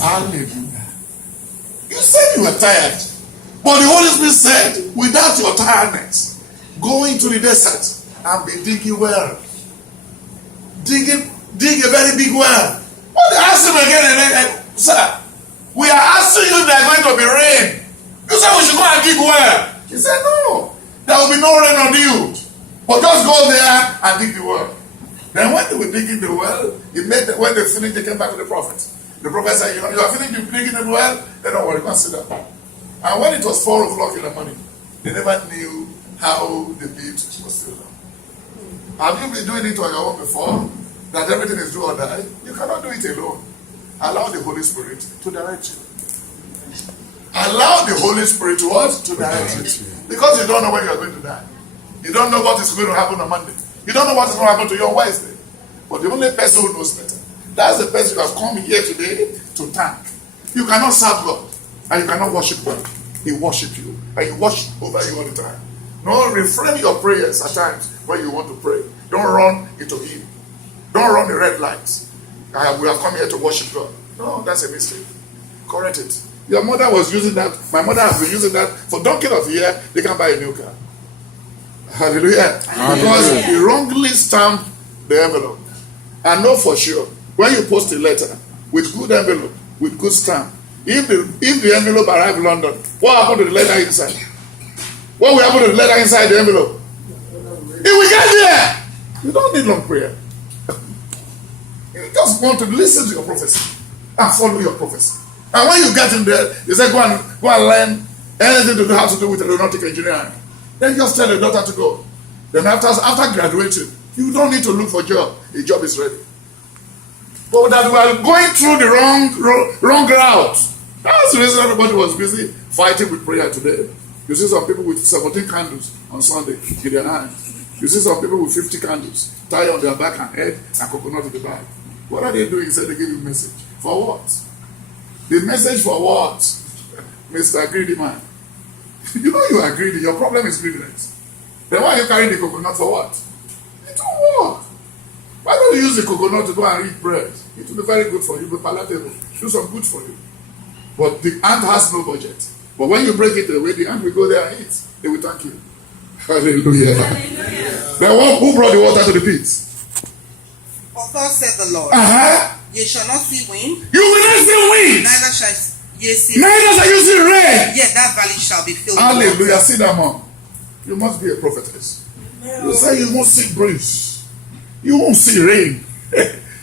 Hallelujah. You said you were tired. But the Holy Spirit said, without your tiredness, go into the desert and be digging well. Dig a very big well. But they asked him again, sir, we are asking you if there is going to be rain. You said we should go and dig well. He said, no, there will be no rain on you. But just go there and dig the well. Then when they were digging the well, when they finished, they came back to the prophet. The prophet said, you are finished digging the well? Then don't worry, consider. And when it was 4 o'clock in the morning, they never knew how the pit was filled up. Have you been doing it on your own before? That everything is do or die? You cannot do it alone. Allow the Holy Spirit to direct you. Allow the Holy Spirit to what? To direct you. Because you don't know when you are going to die. You don't know what is going to happen on Monday. You don't know what is going to happen to you on Wednesday. But the only person who knows better, that's the person you have come here today to thank. You cannot serve God and you cannot worship God. He worship you and he worship over you all the time. No, refrain your prayers at times when you want to pray. Don't run into him. Don't run the red lights. We have come here to worship God. No, that's a mistake. Correct it. Your mother was using that. My mother has been using that for donkey of a year. They can buy a new car. Hallelujah. Because he wrongly stamped the envelope. I know for sure when you post a letter with good envelope, with good stamp, if the envelope arrives in London, what happened to the letter inside? What will happen to the letter inside the envelope? It will get there. You don't need long prayer. You just want to listen to your prophecy and follow your prophecy. And when you get in there, they say go and learn anything to do how to do with aeronautic engineering. Then just tell your daughter to go. Then after graduating, you don't need to look for a job. A job is ready. But that we are going through the wrong route. That's the reason everybody was busy fighting with prayer today. You see some people with 17 candles on Sunday in their hands. You see some people with 50 candles tied on their back and head and coconut in the bag. What are they doing? He said they give you a message. For what? The message for what? Mr. Greedy Man. You know you are greedy. Your problem is greediness. Then why are you carrying the coconut for what? It don't work. Why don't you use the coconut to go and eat bread? It will be very good for you, be palatable. Do some good for you. But the ant has no budget. But when you break it away, the ant will go there and eat. They will thank you. Hallelujah. Hallelujah. Then who brought the water to the pit? For thus said the Lord, ye shall not see wind. You will not see wind. Neither shall ye see Neither shall you see rain. yet that valley shall be filled. Hallelujah. See that, mom. You must be a prophetess. You say you won't see breeze. You won't see rain.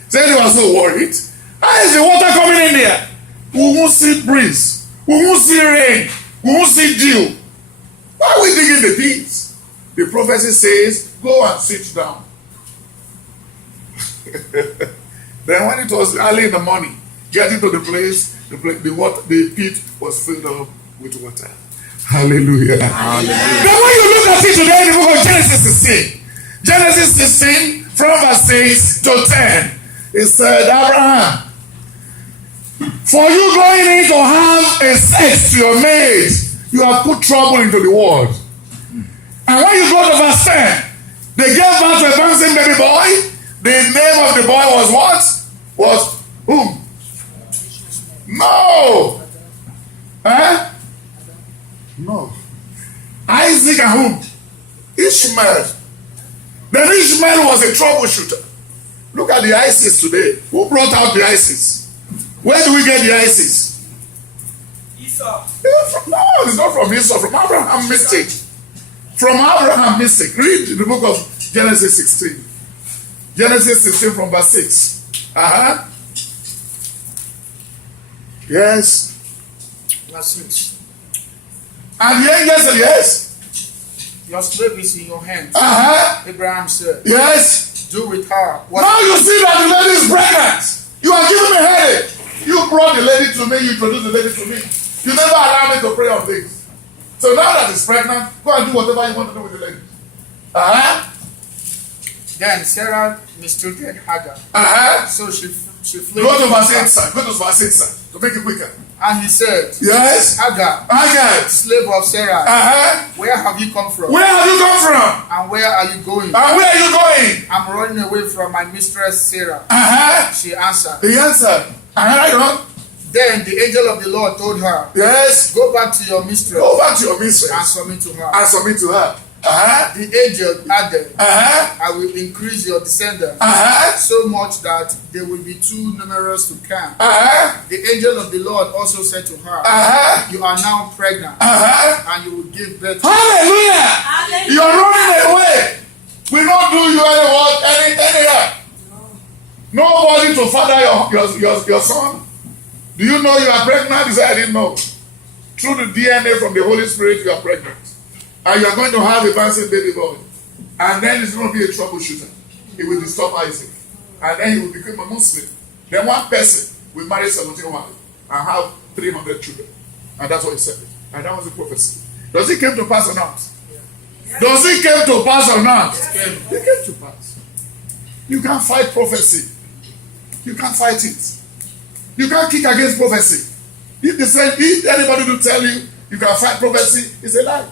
Say you are so worried. How is the water coming in there? We won't see breeze. We won't see rain. We won't see dew. Why are we digging the pit? The prophecy says, go and sit down. Then when it was early in the morning, getting to the place, the pit was filled up with water. Hallelujah. Hallelujah. Then when you look at it today in the book of Genesis 16, Genesis 16 from verse 6 to 10, it said, Abraham, for you going in to have a sex to your maid, you have put trouble into the world. And when you go to verse 10, they gave birth to a bouncing baby boy. The name of the boy was what? Was whom? No. No. Isaac and whom? Ishmael. Then Ishmael was a troubleshooter. Look at the ISIS today. Who brought out the ISIS? Where do we get the ISIS? Esau. No, it's not from Esau. From Abraham mistake. From Abraham mistake. Read the book of Genesis 16. Genesis 16 from verse 6. Yes. Verse 6. And the angel said, yes. Your slave is in your hands. Abraham said, yes. Do with her. Now you see that the lady is pregnant. You are giving me headache. You brought the lady to me. You introduced the lady to me. You never allowed me to pray on things. So now that it's pregnant, go and do whatever you want to do with the lady. Then Sarah mistreated Hagar. So she fled. Go to verse 8, sir. Go to verse 8, sir. To make it quicker. And he said, yes. Hagar, slave of Sarah, where have you come from? Where have you come from? And where are you going? And where are you going? I'm running away from my mistress Sarah. She answered. He answered. Then Then the angel of the Lord told her, Yes. Go back to your mistress. Go back to your mistress. And submit to her. And submit to her. The angel added, I will increase your descendants so much that they will be too numerous to count. The angel of the Lord also said to her, You are now pregnant, and you will give birth. Hallelujah! You are running away. We don't do you anyhow. Nobody to father your son. Do you know you are pregnant? He said, I didn't know. Through the DNA from the Holy Spirit, you are pregnant. And you are going to have a bouncing baby boy. And then it's going to be a troubleshooter. He will disturb Isaac. And then he will become a Muslim. Then one person will marry 17 wives and have 300 children. And that's what he said. And that was a prophecy. Does it come to pass or not? Yeah. Does it come to pass or not? Yeah. It came to pass. You can't fight prophecy. You can't fight it. You can't kick against prophecy. If anybody will tell you you can fight prophecy, it's a lie.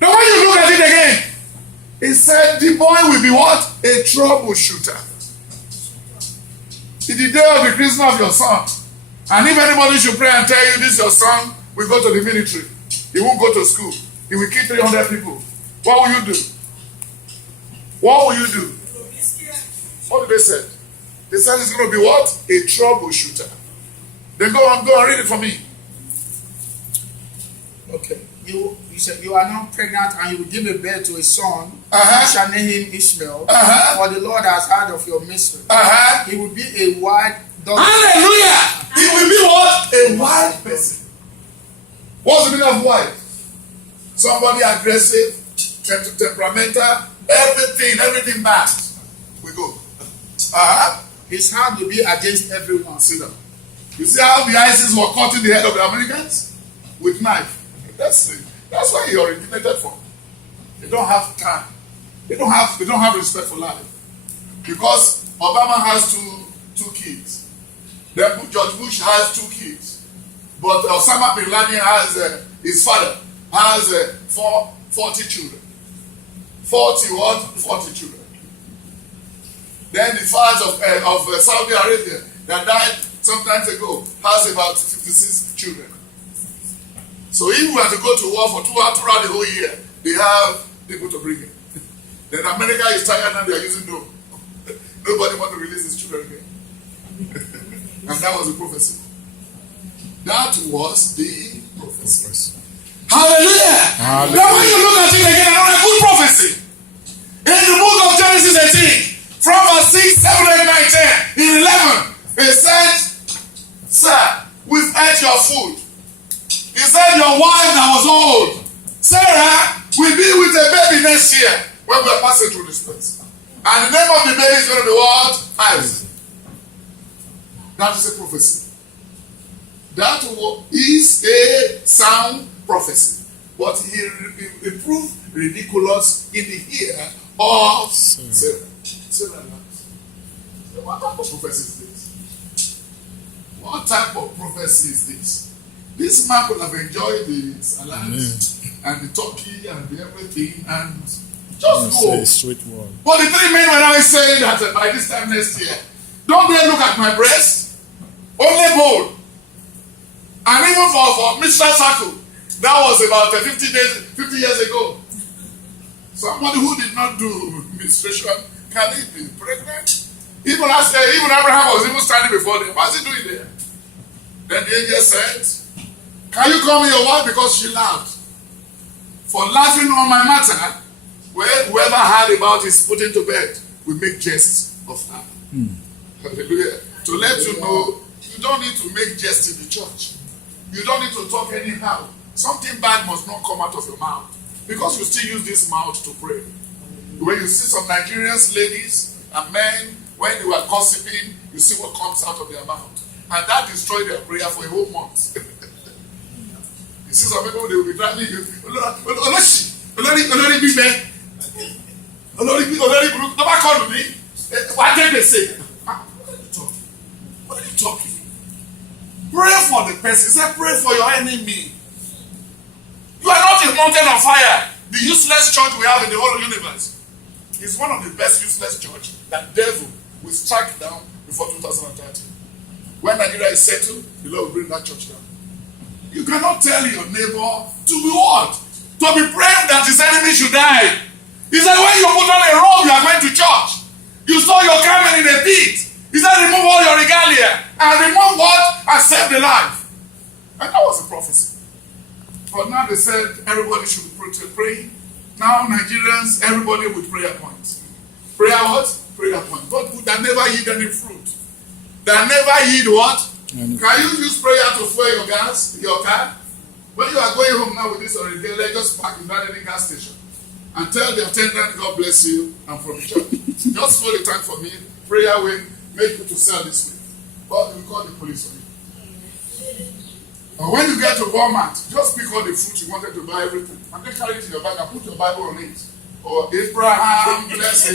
Now when you look at it again, it said the boy will be what? A troubleshooter. In the day of the christening of your son, and if anybody should pray and tell you this your son will go to the military, he won't go to school, he will kill 300 people, what will you do? What will you do? What did they say? They said it's going to be what? A troubleshooter. Then go and read it for me. Okay. You said you are now pregnant and you will give a birth to a son. You shall name him Ishmael. For the Lord has heard of your misery. He will be a wild dog. Hallelujah! He will be what? A wild person. What's the meaning of wild? Somebody aggressive, temperamental, everything bad. We go. His hand will be against everyone. See them. You see how the ISIS were cutting the head of the Americans? With knife. That's where he originated from. They don't have time. They don't have respect for life. Because Obama has two kids. Then George Bush has 2 kids. But Osama bin Laden has his father has 40 children. 40 children. Then the father of Saudi Arabia that died some time ago has about 56 children. So if we are to go to war for throughout the whole year, they have people to bring in. Then America is tired and they are using drone. Nobody wants to release his children again. And that was the prophecy. That was the prophecy. Hallelujah! Now when you look at it again, another good prophecy. In the book of Genesis 18, from verse 6, 7, 8, 9, 10, 11, it said, Sir, we've ate your food. He said, your wife that was old, Sarah, will be with a baby next year when we are passing through this place. And the name of the baby is going to be what? Isaac. That is a prophecy. That is a sound prophecy. But it proved ridiculous in the ear of Sarah. Sarah laughed. What type of prophecy is this? What type of prophecy is this? This man could have enjoyed the salad and the turkey and the everything and just go. Sweet one. But the 3 men were now saying that by this time next year, don't they look at my breast? Only bone. And even for Mr. Circle, that was about 50 years ago. Somebody who did not do menstruation, can he be pregnant? Even Abraham was even standing before them. What's he doing there? Then the angel said, can you call me your wife? Because she laughed. For laughing on my matter, whoever heard about his putting to bed will make jests of her. Hallelujah. To let you know, you don't need to make jests in the church. You don't need to talk anyhow. Something bad must not come out of your mouth. Because you still use this mouth to pray. When you see some Nigerian ladies and men, when they were gossiping, you see what comes out of their mouth. And that destroyed their prayer for a whole month. You see some people, they will be driving you. Olori big man. Olori group. Nobody call me. What did they say? What are you talking? Pray for the person. He said, pray for your enemy. You are not a mountain of fire. The useless church we have in the whole universe is one of the best useless church that devil will strike down before 2030. When Nigeria is settled, the Lord will bring that church down. You cannot tell your neighbor to be what? To be praying that his enemy should die. He said, when you put on a robe, you are going to church. You saw your garment in a pit. He said, remove all your regalia and remove what has saved the life. And that was a prophecy. But now they said everybody should be praying. Now Nigerians, everybody with prayer points. Prayer what? Prayer point. But that never yield any fruit. That never yield what? Can you use prayer to fuel your gas, your car? When you are going home now with this already, let's just park in that any gas station and tell the attendant, God bless you, I'm from the church. Just fill the tank for me. Prayer will make you to sell this way. But we call the police on you. Or when you get to Walmart, just pick all the fruit you wanted to buy, everything, and then carry it in your bag and put your Bible on it. Or Abraham blesses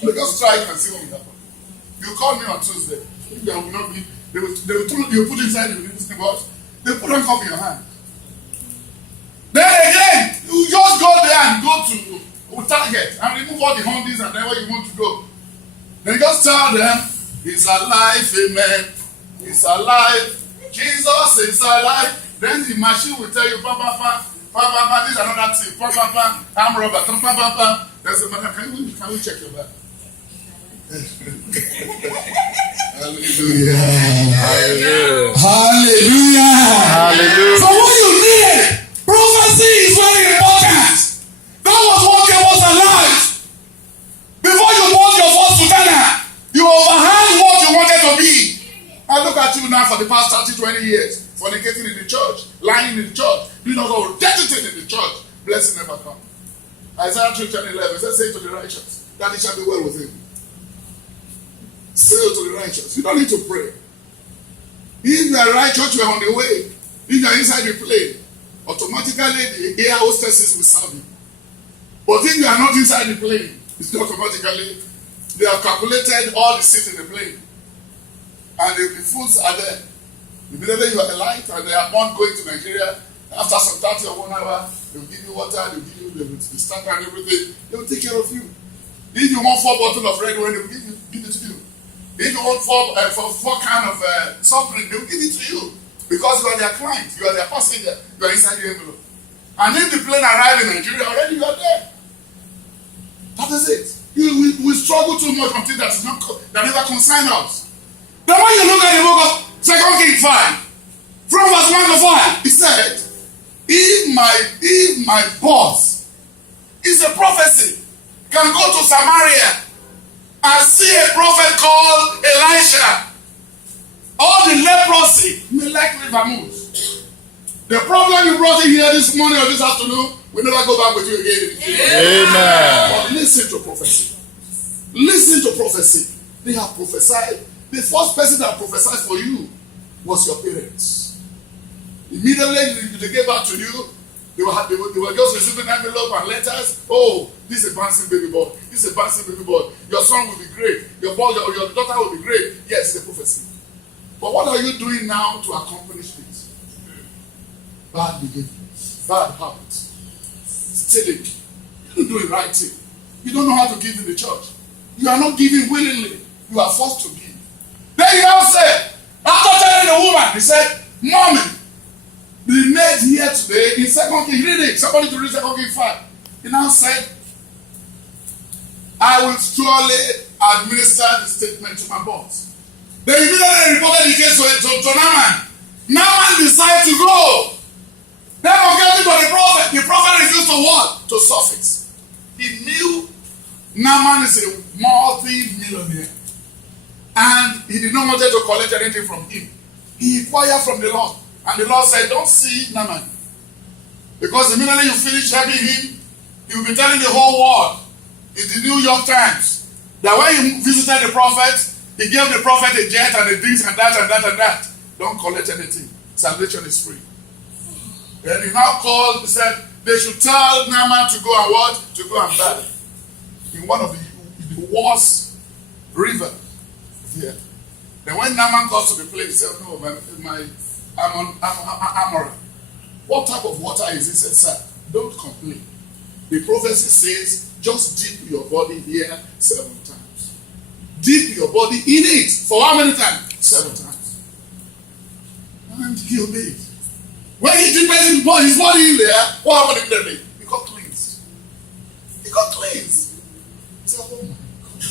you just try it and see what will happen. You call me on Tuesday. There will not be. They will put inside the thing, what? They put on cup in your hand. Then again, you just go there and go to Target and remove all the Hondas and then where you want to go. Then you just tell them, He's alive, amen. He's alive. Jesus is alive. Then the machine will tell you, Papa, this is another thing. Papa, I'm Robert. Papa, there's a man. Can we check your bag? Hallelujah. Hallelujah. Hallelujah. Hallelujah. So what you need, prophecy is very important. That was what kept us alive. Before you bought your first Sultana, you overheard what you wanted to be. And look at you now for the past 30, 20 years, fornicating in the church, lying in the church, doing all dirty things in the church. Blessing never come. Isaiah 3:11 says, say to the righteous, that it shall be well with him. Say to the righteous. You don't need to pray. If you are righteous, you are on the way. If you are inside the plane, automatically the air hostesses will serve you. But if you are not inside the plane, it's not automatically. They have calculated all the seats in the plane. And the foods are there. Immediately you are a light and they are born going to Nigeria. After some 30 or 1 hour, they will give you water, they will give you the snack and everything. They will take care of you. If you want 4 bottles of red wine, they will give it to you. If you want 4 kind of soft drink, they will give it to you. Because you are their client, you are their passenger, you are inside the envelope. And if the plane arrives in Nigeria, already you are there. That is it. We struggle too much until that never concern us. Then when you look at the book of 2 Kings 5, from verse 1 to 5, he said, if my boss is a prophecy, can go to Samaria and see a prophet called Elisha, all the leprosy may likely vanish. The problem you brought in here this morning or this afternoon will never go back with you again. Amen. But listen to prophecy. Listen to prophecy. They have prophesied. The first person that prophesied for you was your parents. Immediately they gave back to you. They were just receiving envelope and letters. Oh, this is a bouncing baby boy. This is a bouncing baby boy. Your son will be great. Your daughter will be great. Yes, it's a prophecy. But what are you doing now to accomplish this? Bad behavior, bad habits, stealing. You don't do the right thing. You don't know how to give in the church. You are not giving willingly. You are forced to give. Then he now said, after telling the woman, he said, Mommy, the maid here today in 2 Kings, read it. Somebody to read 2 Kings 5. He now said, I will surely administer the statement to my boss. They immediately reported the case to Naaman. Naaman decided to go. Then forgetting to the prophet. The prophet refused to what? To surface. He knew Naaman is a multi-millionaire. And he did not want to collect anything from him. He inquired from the Lord. And the Lord said, don't see Naaman. Because immediately you finish helping him, he will be telling the whole world in the New York Times that when he visited the prophet, he gave the prophet a jet and a this and that and that and that. Don't collect anything. Salvation is free. Then he now called, he said, they should tell Naaman to go and what? To go and bathe in one of the worst river here. Then when Naaman got to the place, he said, no, I'm Amora. What type of water is this? He said, sir, don't complain. The prophecy says, just dip your body here 7 times. dip your body in it. For how many times? 7 times. And he'll be. When he dipped his body in there, what happened immediately? He got cleansed. He got cleansed. He said, oh my God.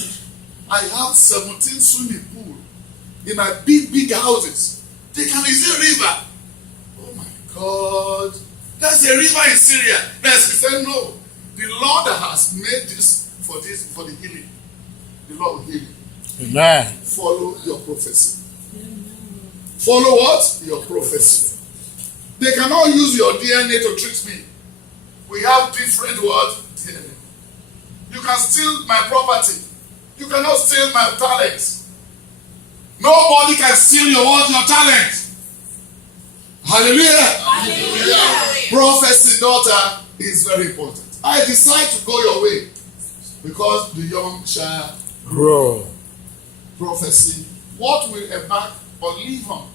I have 17 swimming pools in my big houses. They can see a river. Oh my God. There's a river in Syria. He said, no. The Lord has made this for the healing. The Lord will heal you. Amen. Follow your prophecy. Follow what? Your prophecy. They cannot use your DNA to treat me. We have different DNA. You can steal my property. You cannot steal my talent. Nobody can steal your talent. Hallelujah. Hallelujah. Prophecy, daughter, is very important. I decide to go your way because the young shall grow. Prophecy. What will embark or live on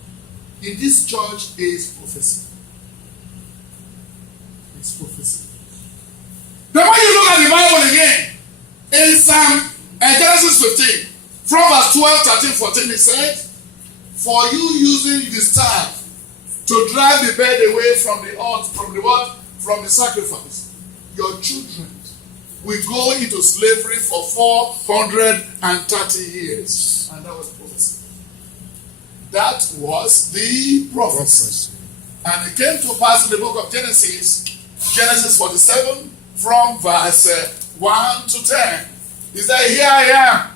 in this church is prophecy. It's prophecy. Then when you look at the Bible again, in Genesis 15, from verse 12, 13, 14, it says, for you using the staff to drive the bird away from the altar, from the sacrifice, your children will go into slavery for 430 years. And that was prophecy. That was the prophecy. And it came to pass in the book of Genesis 47, from verse 1 to 10. He said, here I am,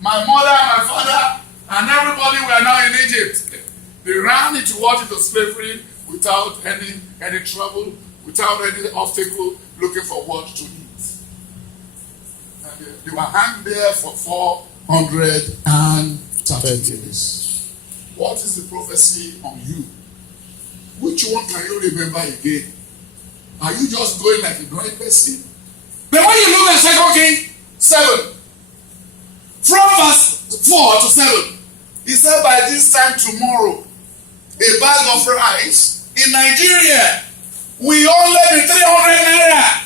my mother, my father, and everybody were now in Egypt. They ran into slavery without any trouble, without any obstacle, looking for what to eat. And they were hanged there for 430 years. What is the prophecy on you? Which one can you remember again? Are you just going like a blind person? Then when you look at 2 Kings 7, from verse 4 to 7, he said, by this time tomorrow, a bag of rice in Nigeria will only be 300 naira.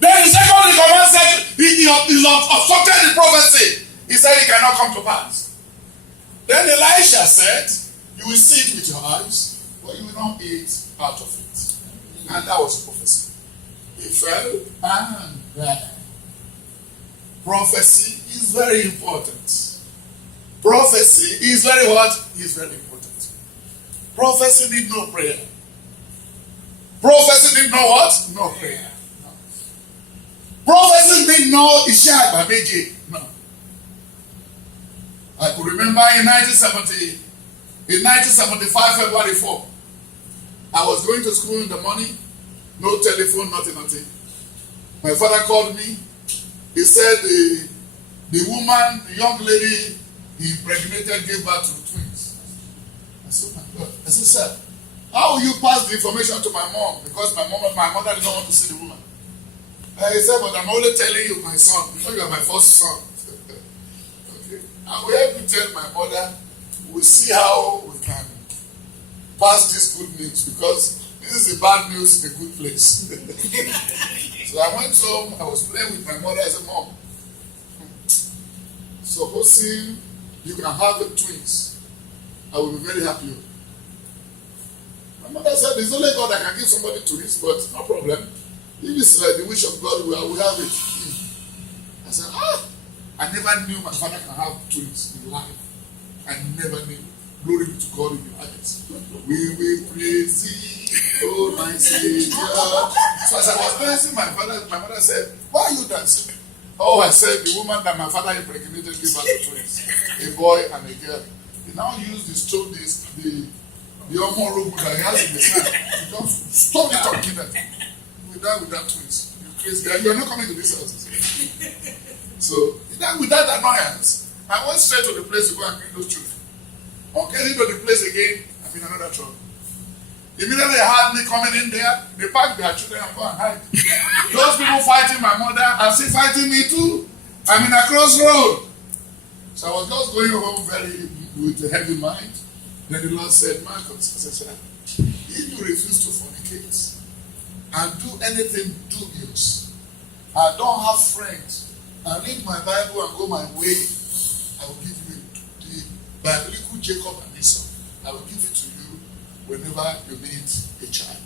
Then the second in command said, he obstructed the prophecy. He said it cannot come to pass. Then Elisha said, you will see it with your eyes, but you will not eat out of it. And that was prophecy. He fell and died. Prophecy is very important. Prophecy is very what? Is very important. Prophecy need no prayer. Prophecy need no what? No prayer. No. Prophecy need no Isha Babeji. No. I could remember in 1975, February 4, I was going to school in the morning, no telephone, nothing. My father called me. He said the woman, the young lady he impregnated gave birth to twins. I said, my God. I said, sir, how will you pass the information to my mom? Because my mother did not want to see the woman. He said, but I'm only telling you, my son, because you are my first son. Okay. I will help you tell my mother, we'll see how we can pass this good news, because this is the bad news in a good place. So I went home, I was playing with my mother. I said, Mom, supposing you can have twins, I will be very happy. My mother said, there's only God that can give somebody twins, but no problem. If it's the wish of God, we will have it. I said, I never knew my father can have twins in life. I never knew. Glory be to God in the highest. We will praise thee, oh my Savior. So as I was praising my father, my mother said, why are you dancing? Oh, I said, the woman that my father impregnated gave us twins, a boy and a girl. He now used the stone, the Omo that he has in his hand. He just stop it on kidney. We died with that twins. You crazy guy. You're not coming to this house. So, he died with that annoyance. I went straight to the place to go and bring those children. On getting to the place again, I'm in another trouble. Immediately they had me coming in there, they packed their children and go and hide. Those people fighting my mother are still fighting me too. I'm in a crossroad. So I was just going home with a heavy mind. Then the Lord said, Marcus, I said, if you refuse to fornicate and do anything dubious, I don't have friends, I read my Bible and go my way, biblical Jacob and Esau. I will give it to you whenever you meet a child.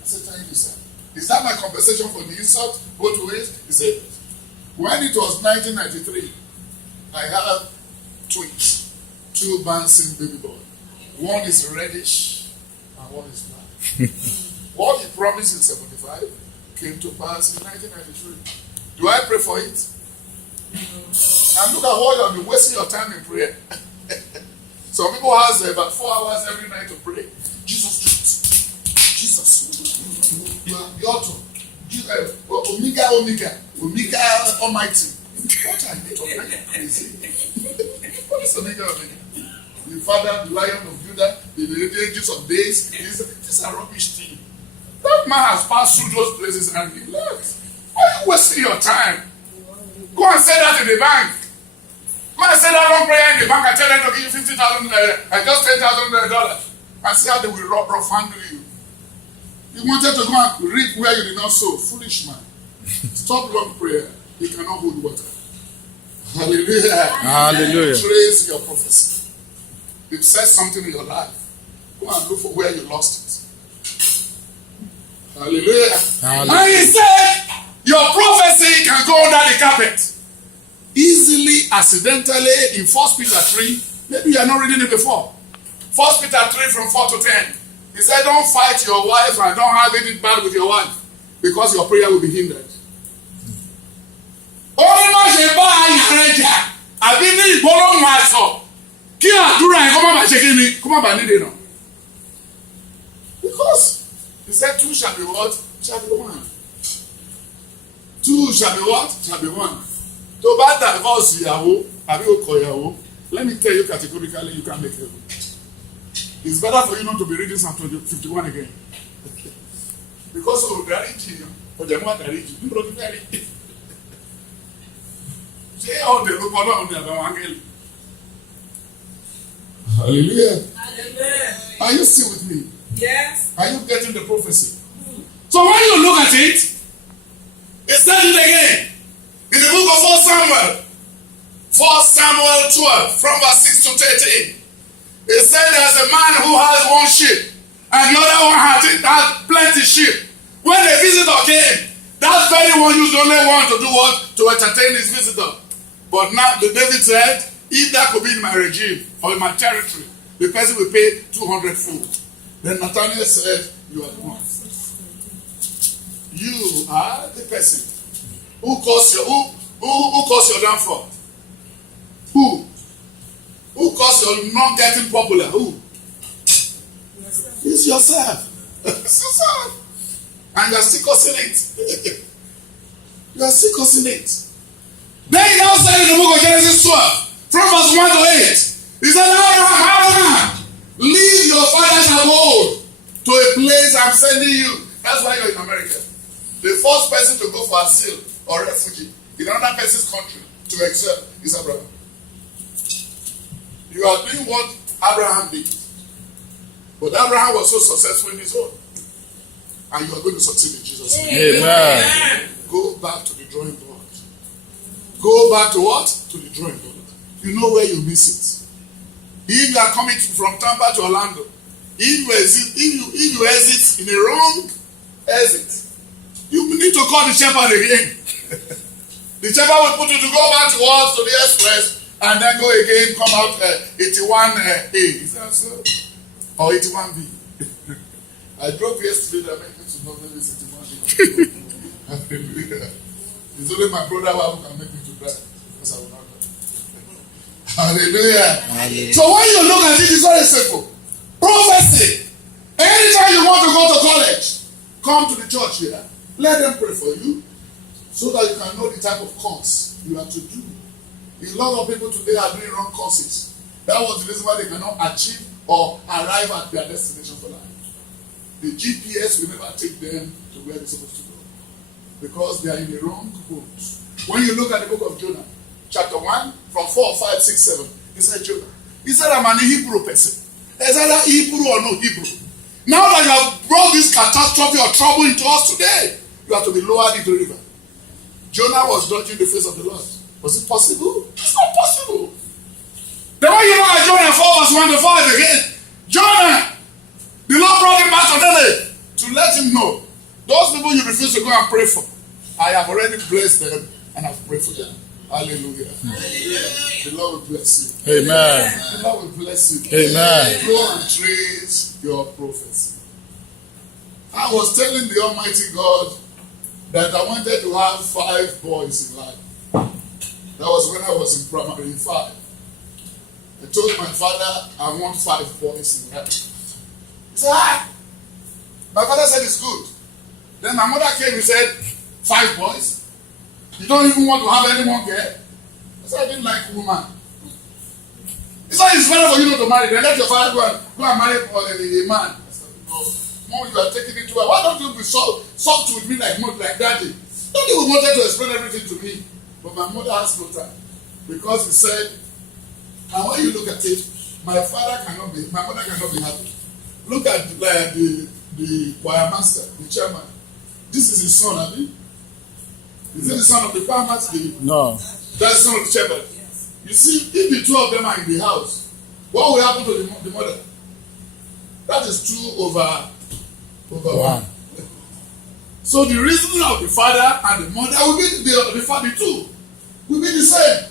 I said, thank you, sir. Is that my compensation for the insult both ways? He said, when it was 1993, I have twins, 2 bouncing baby boys. One is reddish and one is black. What he promised in 75 came to pass in 1993. Do I pray for it? And look at what you have been wasting your time in prayer. Some people have about 4 hours every night to pray. Jesus, you are the author. Omega, Almighty. What are you talking crazy? What is Omega? The Father, the Lion of Judah, the Ages of Days. These are rubbish things. That man has passed through those places and he left. Why are you wasting your time? Go and say that in the bank. Go and say that long prayer in the bank and tell them to give you $50,000 and just $10,000 and see how they will rough handle you. You wanted to go and reap where you did not sow. Foolish man. Stop long prayer. You cannot hold water. Hallelujah. Hallelujah. Trace your prophecy. It says something in your life. Go and look for where you lost it. Hallelujah. Hallelujah. And he said, your prophecy can go under the carpet. Easily, accidentally, in 1 Peter 3, maybe you are not reading it before. 1 Peter 3 from 4 to 10. He said, don't fight your wife and don't have anything bad with your wife because your prayer will be hindered. Because he said, 2 shall be what? Shall be 1. 2 shall be what? Shall be 1. To bad divorce Yahoo, let me tell you categorically, you can't make heaven. It's better for you not to be reading Psalm 51 again. Because of the religion, or the one that read you don't very. Say all the look on the evangel. Hallelujah. Hallelujah. Are you still with me? Yes. Are you getting the prophecy? So when you look at it, it says it again. In the book of 1 Samuel 12, from verse 6 to 13. It said there's a man who has 1 sheep, and the other one has plenty sheep. When the visitor came, that very one used only one to do what? To entertain his visitor. But now the David said, if that could be in my regime or in my territory, the person will pay 200 fold. Then Nathaniel said, you are the one. You are the person who caused your downfall. Who caused your not getting popular? Who? It's yourself. It's yourself. And you are still causing it. You are still causing it. Then he now said in the book of Genesis 12, from verse 1 to 8, he said, Abraham, leave your father's abode to a place I'm sending you. That's why you're in America. The first person to go for asylum or refugee in another person's country to excel is Abraham. You are doing what Abraham did. But Abraham was so successful in his own. And you are going to succeed in Jesus' name. Amen. Go back to the drawing board. Go back to what? To the drawing board. You know where you miss it. If you are coming from Tampa to Orlando, if you exit in a wrong exit, you need to call the shepherd again. The shepherd will put you to go back to what? To the express. And then go again, come out 81A. Is that so? Or 81B. I drove yesterday that made me to know maybe it's 81B. Hallelujah. It's only my brother who can make me to drive. Because I will not know. Hallelujah. Hallelujah. So when you look at it, it's very simple. Prophecy. Anytime you want to go to college, come to the church here. Let them pray for you so that you can know the type of course you have to do. A lot of people today are doing wrong courses. That was the reason why they cannot achieve or arrive at their destination for life. The GPS will never take them to where they're supposed to go because they are in the wrong road. When you look at the book of Jonah, chapter 1, from 4, 5, 6, 7, he said, Jonah. He said, I'm an Hebrew person. Is either Hebrew or no Hebrew. Now that you have brought this catastrophe or trouble into us today, you have to be lowered into the river. Jonah was dodging the face of the Lord. Was it possible? It's not possible. The way you look at Jonah 4 verse 1 to 5 again. Jonah, the Lord brought him back to Nineveh to let him know. Those people you refuse to go and pray for, I have already blessed them and I've prayed for them. Hallelujah. The Lord will bless you. Amen. The Lord will bless you. Amen. Go and trace your prophecy. I was telling the Almighty God that I wanted to have 5 boys in life. That was when I was in primary 5. I told my father I want 5 boys in life. He said, My father said it's good. Then my mother came and said, 5 boys? You don't even want to have any more girl? I said, I didn't like woman. He said, it's better for you not to marry. Then let your father go and marry a man. I said, no. Mom, you are taking it too well. Why don't you be soft with me like daddy? Daddy wanted to explain everything to me. But my mother has no time. Because he said, and when you look at it, my mother cannot be happy. Look at the choir master, the chairman. This is his son, I mean. Is it the son of the choir master? No. That's the son of the shepherd. You see, if the 2 of them are in the house, what will happen to the mother? That is 2 over 1. So the reasoning of the father and the mother will be the father too. Will be the same.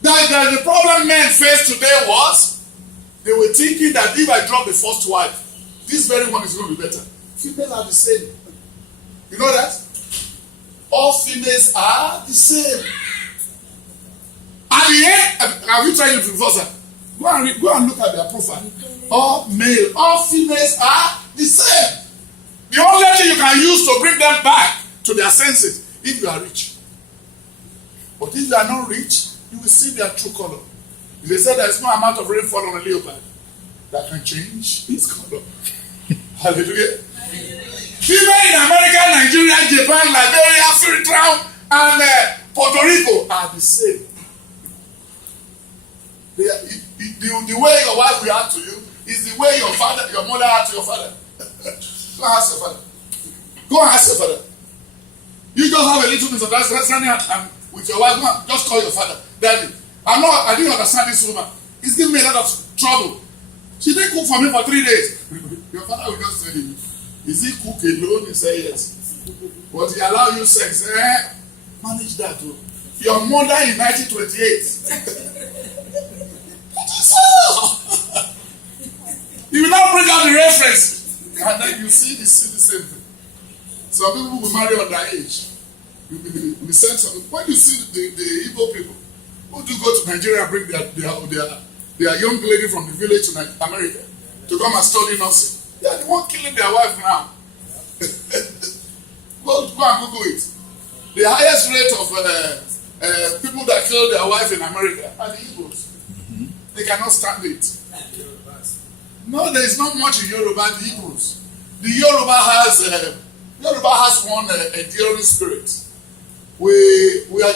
That the problem men faced today was they were thinking that if I drop the first wife, this very one is going to be better. Females are the same. You know that? All females are the same. At the end, have you tried it before, sir? Go and look at their profile. All male, all females are the same. The only thing you can use to bring them back to their senses, if you are rich. But if you are not rich, you will see their true color. If they say there is no amount of rainfall on a leopard that can change its color. Hallelujah. Female in America, Nigeria, Japan, Liberia, Freetown, and Puerto Rico are the same. The way your wife reacts to you is the way your mother acts to your father. Go and ask your father. Go and ask your father. You just have a little misunderstanding with your wife. Go and just call your father. Daddy, I didn't understand this woman. It's giving me a lot of trouble. She didn't cook for me for 3 days. Your father will just say, is he cook alone? He say yes. But he allow you sex. Manage that too. Your mother in 1928. You will not bring out the reference. And then you see the same thing. Some people will marry on their age. You will send some. When you see the Igbo people who do go to Nigeria and bring their young lady from the village to America to come and study nursing. They are the one killing their wife now. Go and Google it. The highest rate of people that kill their wife in America are the Igbos. They cannot stand it. No, there is not much in Yoruba. The Igbos. The Yoruba has one enduring spirit. We are